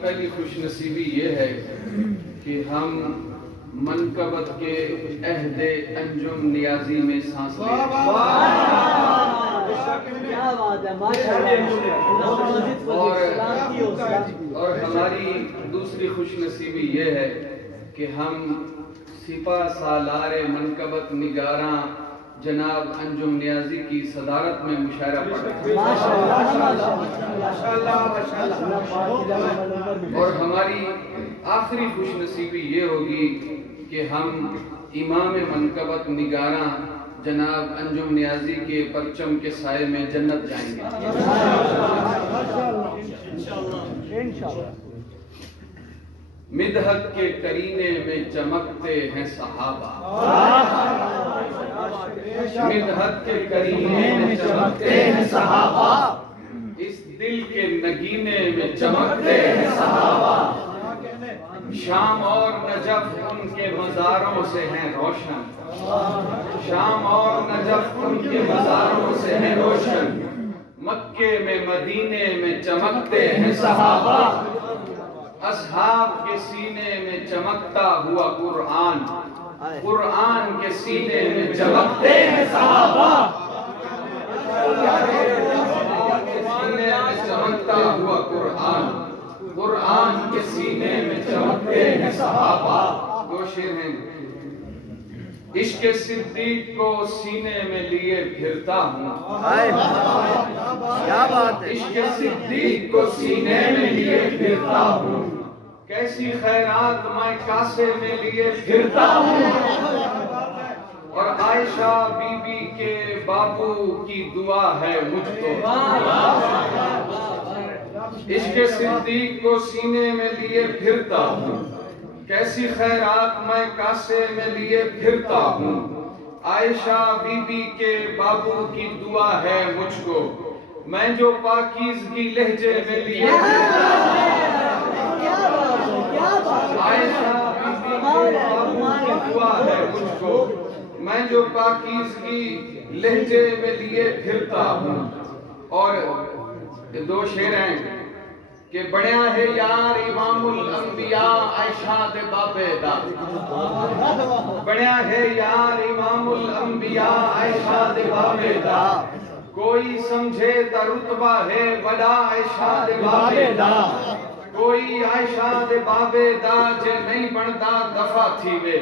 پہلی خوش نصیبی یہ ہے کہ ہم منقبت کے عہد انجم نیازی میں سانس لے اور ہماری دوسری خوش نصیبی یہ ہے کہ ہم سپہ سالار منقبت نگاراں جناب انجم نیازی کی صدارت میں مشاعرہ پڑھتے ہیں اور ہماری آخری خوش نصیبی یہ ہوگی کہ ہم امام منقبت نگاراں جناب انجم نیازی کے پرچم کے سائے میں جنت جائیں گے مدحت کے کرینے میں چمکتے ہیں صحابہ مدحت کے کرینے میں چمکتے ہیں صحابہ اس دل کے نگینے میں چمکتے ہیں صحابہ شام اور نجف ان کے مزاروں سے ہیں روشن شام اور نجف ان کے مزاروں سے ہیں روشن مکے میں مدینے میں چمکتے ہیں صحابہ اصحاب کے سینے میں چمکتا ہوا قرآن قرآن کے سینے میں چمکتے ہیں صحابہ سینے میں چمکتا ہوا قرآن قرآن کے سینے میں چمکتے ہیں صحابہ دو شعر ہیں عشق صدیق کو سینے میں لیے پھرتا ہوں کیا بات ہے عشق صدیق کو سینے میں لیے پھرتا ہوں کیسی خیرات میں کاسے میں لیے پھرتا ہوں اور عائشہ بی بی کے بابو کی دعا ہے مجھ کو عشق صدیق کو سینے میں لیے پھرتا ہوں کیسی خیرات میں کاسے میں لیے پھرتا ہوں عائشہ بی بی کے بابو کی دعا ہے مجھ کو میں جو پاکیزگی لہجے میں لیے پھرتا ہوں عائشہ بی بی کے بابو کی دعا ہے مجھ کو میں جو پاکیزگی لہجے میں لیے پھرتا ہوں اور دو شعر ہیں کہ بڑیا ہے یار امام الانبیاء عائشہ دے بابے دا بڑیا ہے یار امام الانبیاء عائشہ دے بابے دا کوئی سمجھے تا رتبہ ہے وڈا عائشہ دے بابے دا کوئی عائشہ دے بابے دا جے نہیں بندا دفع تھی وے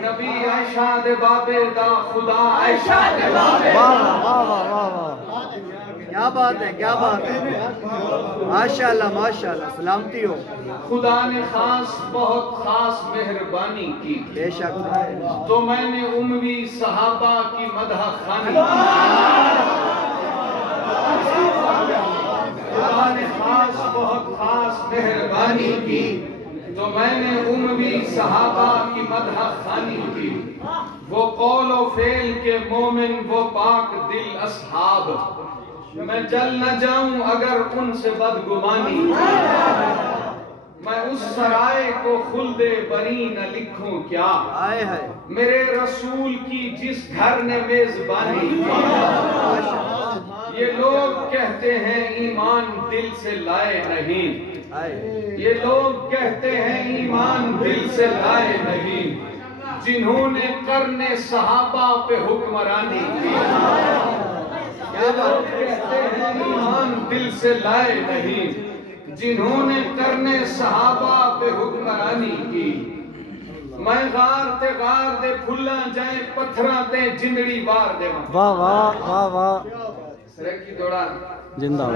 نبی عائشہ دے بابے دا خدا عائشہ دے بابے دا کیا بات ہے کیا بات ہے ماشاءاللہ سلامتی ہو خدا نے خاص بہت خاص مہربانی کی بے شک تو میں نے اموی صحابہ کی مدح خوانی کی خدا نے خاص بہت خاص مہربانی کی تو میں نے اموی صحابہ کی مدح خوانی کی وہ قول و فعل کے مومن وہ پاک دل اصحاب میں جل نہ جاؤں اگر ان سے بدگمانی میں اس سرائے کو خلد بری نہ لکھوں کیا میرے رسول کی جس گھر نے میزبانی یہ لوگ کہتے ہیں ایمان دل سے لائے نہیں یہ لوگ کہتے ہیں ایمان دل سے لائے نہیں جنہوں نے قرن صحابہ پہ حکمرانی کی یہ لوگ کہتے ہیں ایمان دل سے لائے نہیں جنہوں نے قرن صحابہ پہ حکمرانی کی میں غار دے پھلاں جائیں پتھراں تے جنڑی وار دے واہ واہ واہ واہ سرکی دوڑا زندہ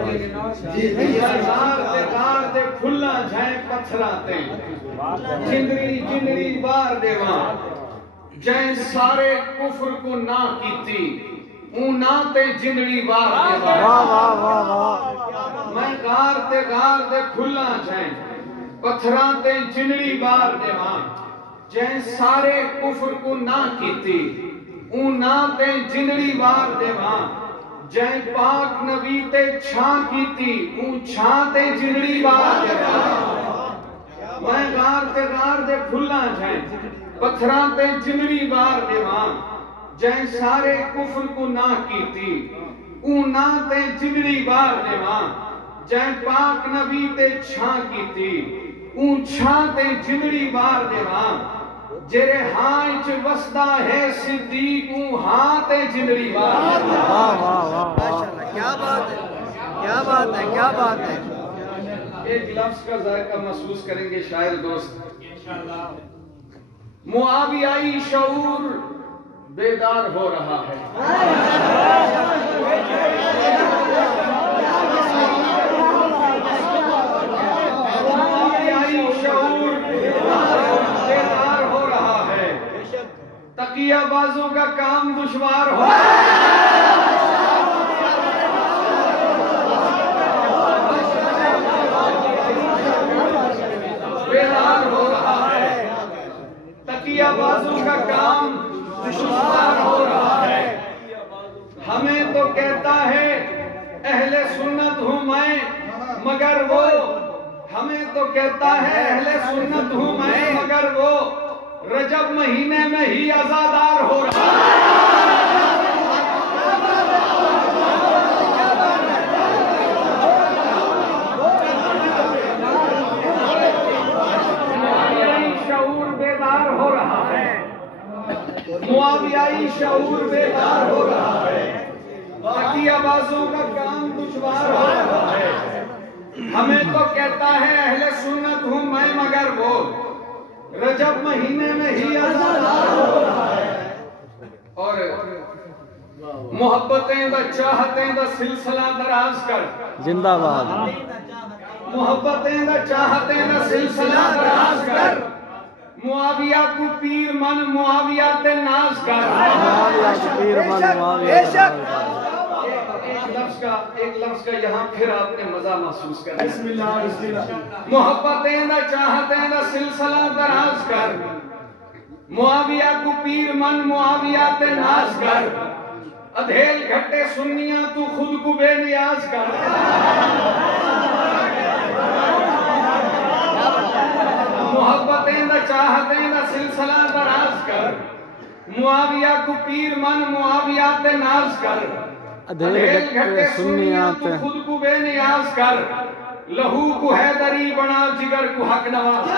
غار دے پھلاں جائیں پتھراں تے جنڑی وار دے جائیں سارے کفر کو نہ کیتی اونا تے جنڑی وار دے واہ واہ واہ واہ میں غار دے کھلا جائیں پتھراں تے جنڑی وار دے جائیں سارے کفر کو نہ کیتی اون نہ تے جنڑی وار دے ماں جائیں پاک نبی تے چھاں کیتی اون چھاں تے جنڑی وار دے ماں میں غار دے پھلاں جائیں پتھراں تے جنڑی وار دے ماں جائیں سارے کفر کو نہ کیتی اون نہ تے جنڑی وار دے ماں جائیں پاک نبی تے چھاں کیتی اون چھاں تے جنڑی وار دے ماں جرے ہاں اچ وسدا ہے صدیق اون ہاں تے جنڑی وار دے ماں ماشاءاللہ کیا بات ہے کیا بات ہے کیا بات ہے ایک لفظ کا ذائقہ محسوس کریں گے شاعر دوست معاویائی شعور بیدار ہو رہا ہے معاویائی شعور بیدار ہو رہا ہے تقیہ بازوں کا کام دشوار ہو رہا ہے بیدار ہو رہا ہے تقیہ بازوں کا کام دشوار ہو رہا ہے ہمیں تو کہتا ہے اہل سنت ہوں میں مگر وہ ہمیں تو کہتا ہے اہل سنت ہوں میں مگر وہ رجب مہینے میں ہی عزادار ہو رہا ہے معاویائی شعور بیدار ہو رہا ہے تقیہ بازوں کا کام دشوار ہو رہا ہے ہمیں تو کہتا ہے اہل سنت ہوں میں مگر وہ رجب مہینے میں ہی عزادار ہو رہا ہے اور محبتیں دا چاہتیں دا سلسلہ دراز کر زندہ باد محبتیں دا چاہتیں دا سلسلہ دراز کر معاویہ کو پیر من معاویہ تے ناز کر ایک لفظ کا یہاں پھر آپ نے مزہ محسوس کر بسم اللہ محبتیں دا چاہتیں دا سلسلہ دراز کر معاویہ کو پیر من معاویہ تے ناز کر ادھیل گھٹے سنیاں تو خود کو بے نیاز کر محبتیں دا چاہتیں دا سلسلہ دراز کر معاویہ کو پیر من معاویہ تے ناز کر ادھیل گھٹے سنیاں تو خود کو بے نیاز کر لہو کو حیدری بنا جگر کو حق نواز